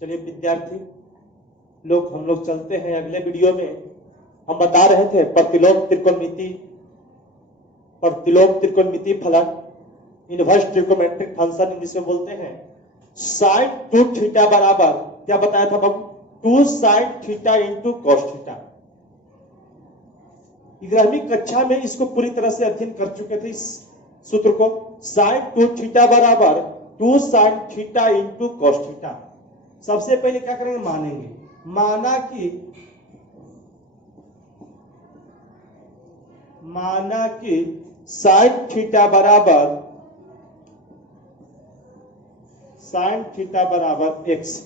चलिए विद्यार्थी लोग, हम लोग चलते हैं अगले वीडियो में। हम बता रहे थे प्रतिलोम त्रिकोणमिति फलन, इनवर्स ट्रिकोमेट्रिक फंक्शन इंग्लिश में बोलते हैं। साइन 2 थीटा बराबर क्या बताया था बाबू? 2 sine theta into cos theta. 11वीं कक्षा में इसको पूरी तरह से अध्ययन कर चुके थे, इस सूत्र को। साइन 2 थीटा बराबर 2 sine theta into cos theta. सबसे पहले क्या करेंगे? मानेंगे। माना कि साइन थीटा बराबर एक्स।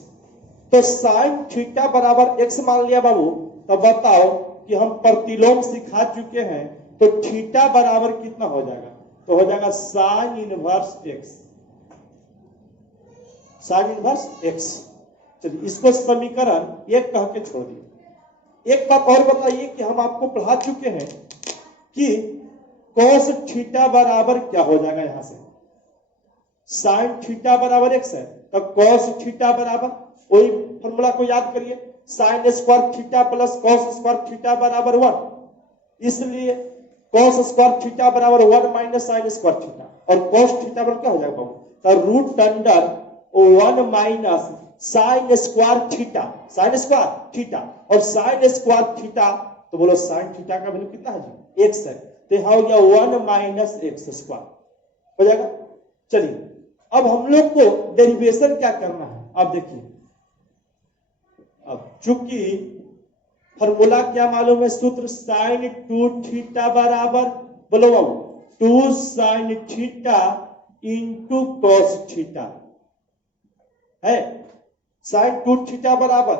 तो साइन थीटा बराबर एक्स मान लिया बाबू, तो बताओ कि हम प्रतिलोम सिखा चुके हैं, तो थीटा बराबर कितना हो जाएगा? तो हो जाएगा sign inverse x. Sign inverse x. चलिए इसको समीकरण 1 कह के छोड़ दिए। एक बात और बताइए कि हम आपको पढ़ा चुके हैं कि cos थीटा बराबर क्या हो जाएगा? यहां से साइन थीटा बराबर एक्स है, तो cos थीटा बराबर, वही फॉर्मूला को याद करिए, sine square theta plus cos square theta बराबर 1। इसलिए cos स्क्वायर थीटा बराबर 1 माइनस साइन स्क्वायर थीटा, और cos थीटा बराबर क्या हो जाएगा? तो root under 1 minus sine square theta, sine square theta और साइन स्क्वायर थीटा। तो बोलो साइन थीटा का वैल्यू कितना है जी? एक्स है, तो यहां हो गया 1 माइनस एक्स स्क्वायर हो जाएगा। चलिए अब हम लोग को डेरिवेशन क्या करना है? अब देखिए, अब चूंकि फॉर्मूला क्या मालूम है? सूत्र साइन 2 थीटा बराबर, बोलो बाबू, 2 sine theta into cos theta है। साइन 2 थीटा बराबर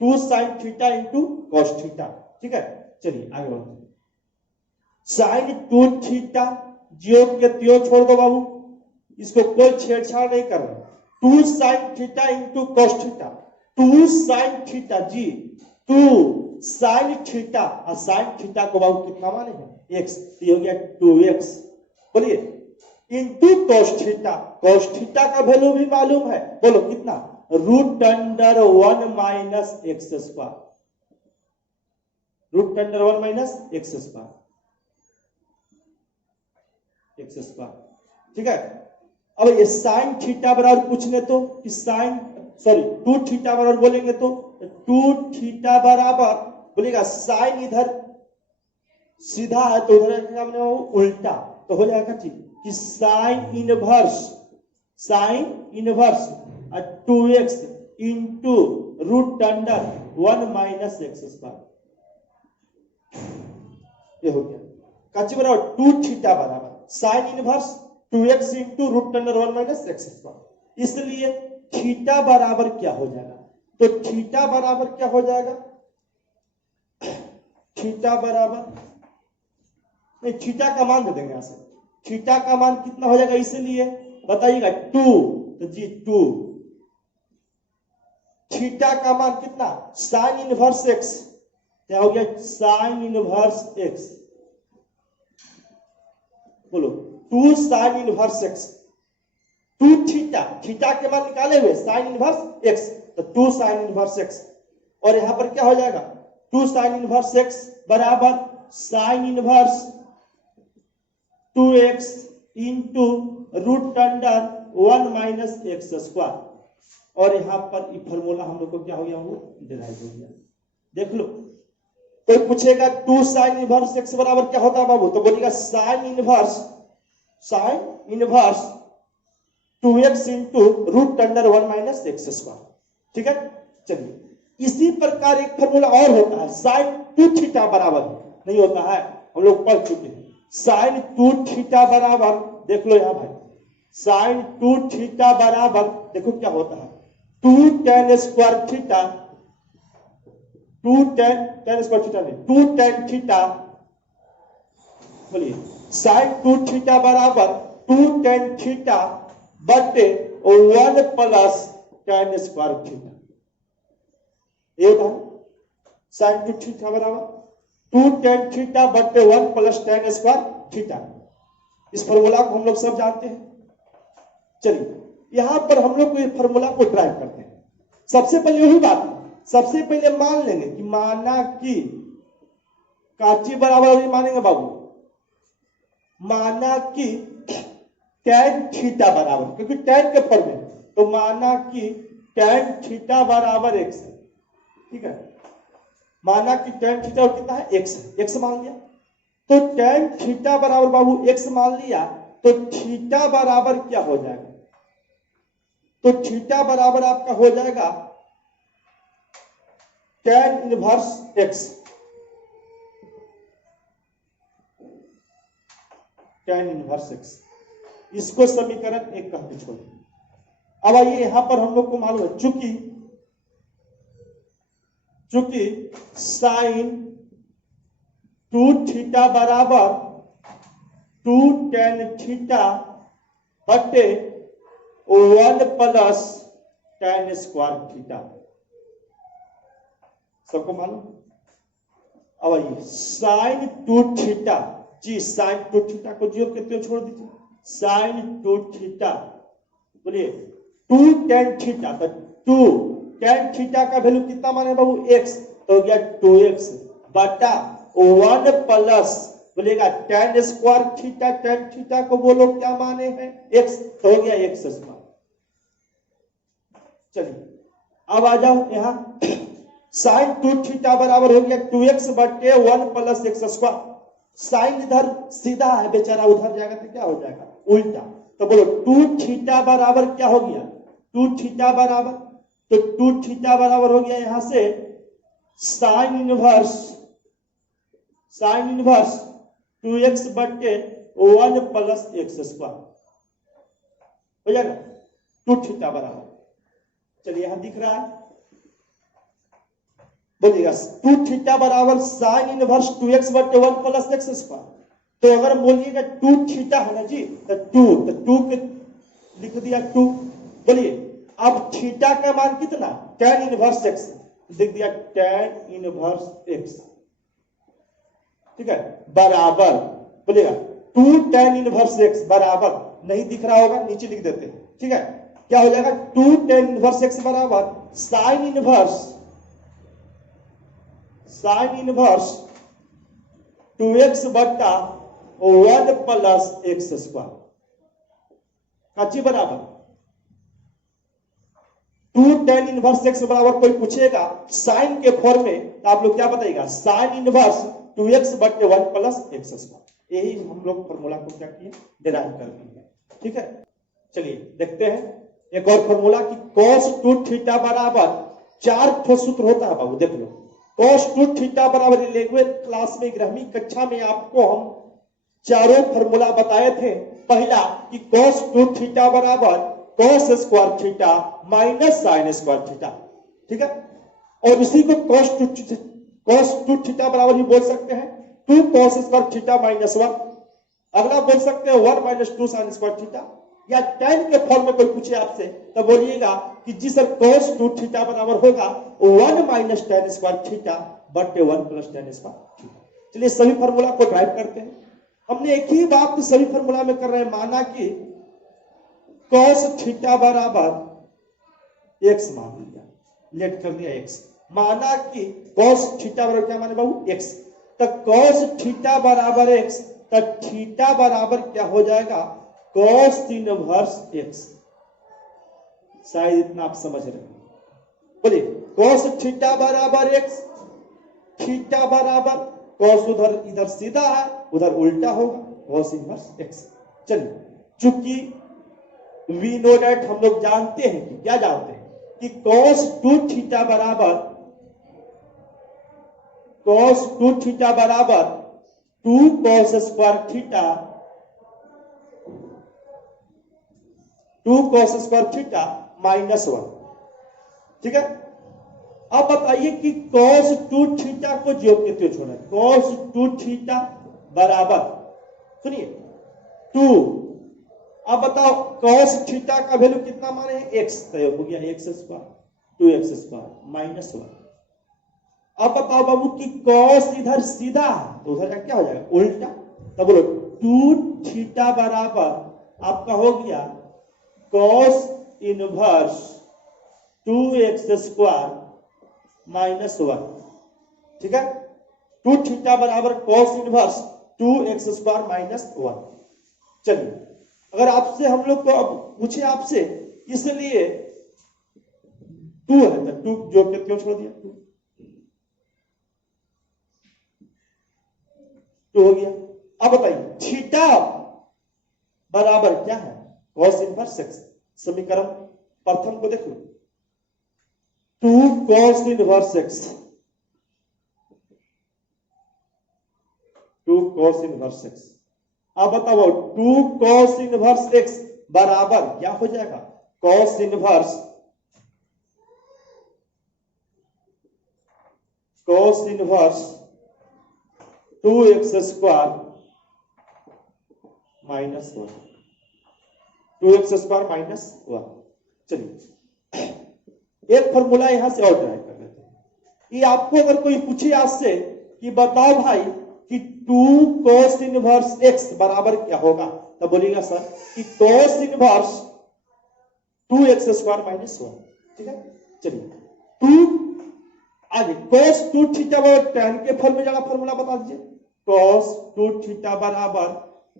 2 sine theta into cos theta. ठीक है, चलिए आगे बढ़ते हैं। साइन 2 थीटा जियो के त्यों छोड़ दो बाबू, इसको कोई छेड़छाड़ नहीं कर रहा। 2 sine theta into cos theta, 2 sine theta जी, 2 साइन थीटा, और साइन थीटा को बाबू कितना माने हैं? एक्स, तो हो गया 2x। बोलिए into cos theta. Cos theta का वैल्यू भी मालूम है, बोलो कितना? Root under 1 minus x square. Root under 1 minus x square, x square. ठीक है, अब ये साइन थीटा बराबर पूछने तो कि साइन, सॉरी 2 थीटा बराबर बोलेंगे तो 2 थीटा बराबर, बोलेगा साइन इधर सीधा है तो उधर क्या बनेगा? उल्टा। तो हो जाएगा ठीक कि sine inverse 2x into root under 1 minus x square. ये हो गया काची बराबर 2 थीटा बराबर sine inverse 2x into root under 1 minus x square. इसलिए थीटा बराबर क्या हो जाएगा? तो थीटा बराबर क्या हो जाएगा? थीटा बराबर नहीं, थीटा का मान दे देंगे यहां से। थीटा का मान कितना हो जाएगा? इसलिए बताइएगा 2, तो जी 2। थीटा का मान कितना? साइन इनवर्स एक्स, क्या हो गया? Sign inverse x. बोलो 2 sine inverse x, 2 theta, theta के मान निकाले हुए साइन इनवर्स एक्स, तो 2 साइन इनवर्स एक्स। और यहां पर क्या हो जाएगा? 2 साइन इनवर्स एक्स बराबर sine inverse 2x into root under 1 minus x square. और यहां पर ये फॉर्मूला हम लोग को क्या हो गया? वो डिराइव हो गया। देख लो, कोई पूछेगा 2 साइन इनवर्स एक्स बराबर क्या होता है बाबू? तो बोलेगा sine inverse 2x into root under 1 minus x square. ठीक है, चलिए इसी प्रकार एक फॉर्मूला और होता है, साइन 2 थीटा बराबर नहीं होता है, हम लोग पढ़ चुके हैं। साइन 2 थीटा बराबर, देख लो यहां भाई, साइन 2 थीटा बराबर देखो क्या होता है? 2 tan square theta, 2 tan square theta नहीं, 2 tan थीटा। बोलिए साइन 2 थीटा बराबर 2 tan थीटा बटे 1 प्लस tan स्क्वायर थीटा। ये होता है साइन 2 थीटा बराबर 2 tan थीटा बटे 1 प्लस tan स्क्वायर थीटा। इस फॉर्मूला को हम लोग सब जानते हैं। चलिए यहां पर हम लोग को इस फॉर्मूला को ड्राइव करते हैं। सबसे पहले वही बात है, सबसे पहले मान लेंगे कि माना कि काची बराबर अभी मानेंगे बाबू, माना कि tan थीटा बराबर, क्योंकि tan के फॉर्म में, तो माना कि tan थीटा बराबर x है, ठीक है। माना कि tan थीटा कितना है, x है, x मान लिया, तो tan थीटा बराबर बाबू x मान लिया, तो थीटा बराबर क्या हो जाएगा, तो थीटा बराबर आपका हो जाएगा tan inverse x, tan inverse x। इसको समीकरण 1 कह के छोड़िए। अब आइए यहां पर हम लोग को मालूम है, चूंकि साइन 2 थीटा बराबर 2 tan थीटा बटे 1 प्लस tan स्क्वायर थीटा, सबको मालूम। अब आइए साइन 2 थीटा, जी साइन 2 थीटा को जीरो कितने छोड़ दीजिए, साइन 2 थीटा बोलिए 2 tan थीटा, तो 2 tan थीटा का वैल्यू कितना माने बाबू x, तो हो गया 2x बटा 1 प्लस बोलेगा tan square theta, tan theta को वो लोग क्या माने हैं x, तो हो गया x स्क्वायर। चलिए अब आ जाओ यहां, साइन 2 थीटा बराबर हो गया 2x बटे 1 प्लस x स्क्वायर। साइन इधर सीधा है बेचारा, उधर जाएगा तो क्या हो जाएगा उल्टा, तो बोलो 2 थीटा बराबर क्या हो गया, 2 थीटा बराबर, तो 2 थीटा बराबर हो गया यहां से साइन इनवर्स 2x बटे 1 प्लस x स्क्वायर हो जाएगा 2 थीटा बराबर। चलिए यहां दिख रहा है, बोलिएगा 2 थीटा बराबर साइन इनवर्स 2x बटे 1 प्लस x स्क्वायर। तो अगर बोलिएगा 2 थीटा है ना जी, तो 2 के लिख दिया 2, बोलिए अब थीटा का मान कितना, tan इनवर्स x, लिख दिया tan इनवर्स x, ठीक है, बराबर बोलिएगा 2 tan इनवर्स x बराबर, नहीं दिख रहा होगा नीचे लिख देते हैं, ठीक है, क्या हो जाएगा 2 tan इनवर्स x बराबर साइन इनवर्स 2x बटा 1 प्लस x स्क्वायर, काची बराबर 2 tan इनवर्स x बराबर, कोई पूछेगा साइन के फॉर्म में तो आप लोग क्या बताइएगा, साइन इनवर्स 2x बटे 1 प्लस x स्क्वायर। यही हम लोग फॉर्मूला को क्या किए, डिराइव कर दिए, ठीक है। चलिए देखते हैं एक और फॉर्मूला कि cos 2 थीटा बराबर 4 ठो सूत्र होता है बाबू, देख लो cos 2 थीटा बराबर, इलेवेंथ क्लास में 11वीं कक्षा में आपको हम चारों फॉर्मूला बताए थे। पहला कि cos 2 थीटा बराबर cos square theta minus sine square theta, ठीक है, और इसी को cos 2 थीटा बराबर ही बोल सकते हैं 2 cos स्क्वायर थीटा माइनस 1। अगला बोल सकते हैं 1 माइनस 2 साइन स्क्वायर थीटा, या tan के फॉर्म में कोई पूछे आपसे तो बोलिएगा कि जी सर cos 2 थीटा बराबर होगा 1 माइनस tan स्क्वायर थीटा बटे 1 प्लस tan स्क्वायर थीटा। चलिए सभी फॉर्मूला को ड्राइव करते हैं। हमने एक ही बात सभी फॉर्मूला में कर रहे हैं, माना कि cos थीटा बराबर x मान लिया, लेट कर दिया x, माना कि cos थीटा बराबर क्या माने बाबू x, तो cos थीटा बराबर x, तो थीटा बराबर क्या हो जाएगा cos इनवर्स x। शायद इतना आप समझ रहे हैं, बोलिए cos थीटा बराबर x, थीटा बराबर cos उधर इधर सीधा है उधर उल्टा होगा cos इनवर्स x। चलिए चूंकि वी नो डेट हम लोग जानते हैं कि क्या जानते हैं कि cos 2 थीटा बराबर 2 cos square theta 2 cos square theta minus 1, ठीक है। अब बताइए कि cos 2 थीटा को जो कितने छोड़ा, cos 2 थीटा बराबर, सुनिए 2, अब बताओ cos थीटा का वैल्यू कितना माने हैं x, तो हो गया x square 2x square minus 1। अब बताओ बाबू कि cos इधर सीधा है तो उधर क्या हो जाएगा उल्टा, तो बोलो 2 थीटा बराबर आपका हो गया cos इनवर्स 2x² माइनस 1। ठीक है, 2 थीटा बराबर cos इनवर्स 2x² माइनस 1। चलिए, अगर आपसे हम लोग को अब पूछे आपसे, इसलिए 2 है तो 2 जोड़ के क्यों छोड़ दिया? 2 हो गया। अब बताइए थीटा बराबर क्या है? cos inverse x। समीकरण प्रथम को देखो, 2 cos inverse x, 2 cos inverse x। अब बताओ 2 cos इनवर्स x बराबर क्या हो जाएगा? cos inverse 2x² minus 1, 2x² minus 1। चलिए, एक फॉर्मूला यहां से और ड्राइव कर लेते हैं। ये आपको अगर कोई पूछे आपसे कि बताओ भाई कि 2 cos इनवर्स x बराबर क्या होगा, तब बोलिएगा सर कि cos इनवर्स 2x² माइनस 1। ठीक है, चलिए 2 आगे cos 2 थीटा बराबर tan के फॉर्म में जाना फॉर्मूला बता दीजिए। cos 2 थीटा बराबर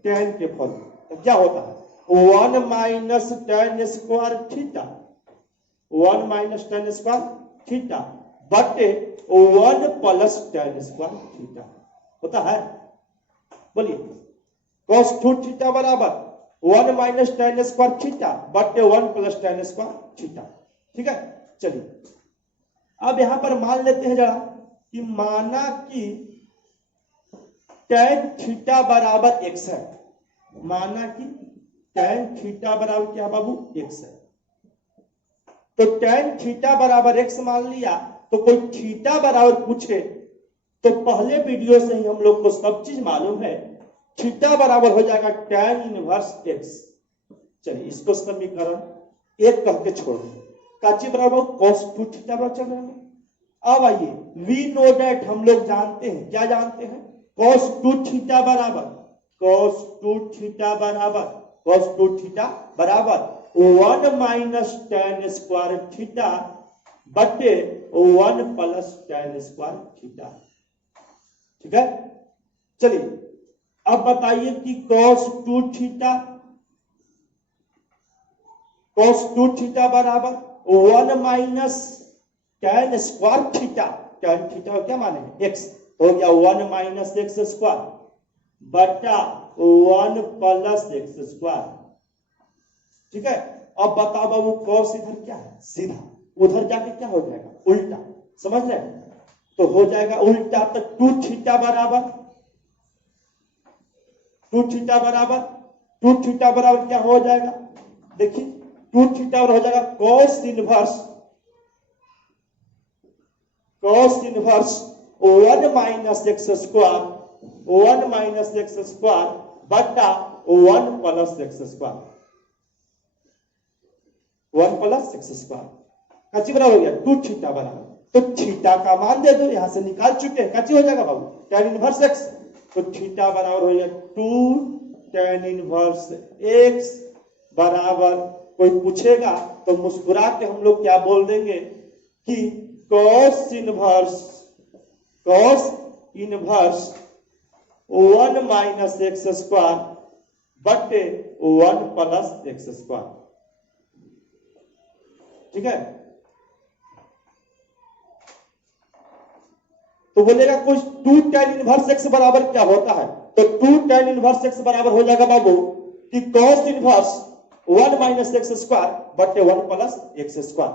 tan के फॉर्म में तो क्या होता है? 1 minus tan square theta, 1 minus tan square theta बटे 1 प्लस tan स्क्वायर थीटा होता है। बोलिए, cos 2 थीटा बराबर 1 माइनस tan स्क्वायर थीटा बटे 1 प्लस tan स्क्वायर थीटा। ठीक है, चलिए अब यहां पर मान लेते हैं जरा कि माना कि tan थीटा बराबर x है। माना कि tan थीटा बराबर क्या बाबू? x है। तो tan थीटा बराबर x मान लिया, तो कोई थीटा बराबर पूछे तो पहले वीडियो से ही हम लोग को सब चीज मालूम है, थीटा बराबर हो जाएगा tan इनवर्स x। चलिए इसको समीकरण 1 कह के छोड़ दें। काची बराबर cos 2 थीटा बराबर चल रहा है। अब आइए, वी नो दैट, हम लोग जानते हैं, क्या जानते हैं? cos 2 थीटा बराबर, cos 2 थीटा बराबर, cos 2 थीटा बराबर 1 माइनस tan स्क्वायर थीटा बटे 1 प्लस tan स्क्वायर थीटा। ठीक है, चलिए अब बताइए कि cos 2 थीटा, cos 2 थीटा बराबर 1 minus tan square theta, tan theta क्या माने? x हो गया 1 माइनस x स्क्वायर बटा 1 प्लस x स्क्वायर। ठीक है, अब बताओ बाबू cos इधर क्या है? सीधा उधर जाके क्या हो जाएगा? उल्टा। समझ रहे हैं? तो हो जाएगा उल्टा, तो 2 थीटा बराबर 2 थीटा बराबर 2 थीटा बराबर क्या हो जाएगा? देखिए 2 थीटा हो जाएगा cos inverse 1 minus x square, 1 minus x square बटा 1 plus x square, 1 plus x square. काची बराबर हो गया 2 थीटा बराबर, तो थीटा का मान दे दो, यहां से निकाल चुके हैं। काची हो जाएगा बाबू? tan inverse x। तो थीटा बराबर हो जाएगा 2 tan इनवर्स x बराबर, कोई पूछेगा तो मुस्कुरा के हम लोग क्या बोल देंगे कि cos inverse 1 minus x square बटे 1 प्लस x स्क्वायर। ठीक है, तो बोलेगा कुछ 2 tan इनवर्स x बराबर क्या होता है? तो 2 tan इनवर्स x बराबर हो जाएगा बाबू कि cos inverse 1 minus x square बटे 1 प्लस x स्क्वायर।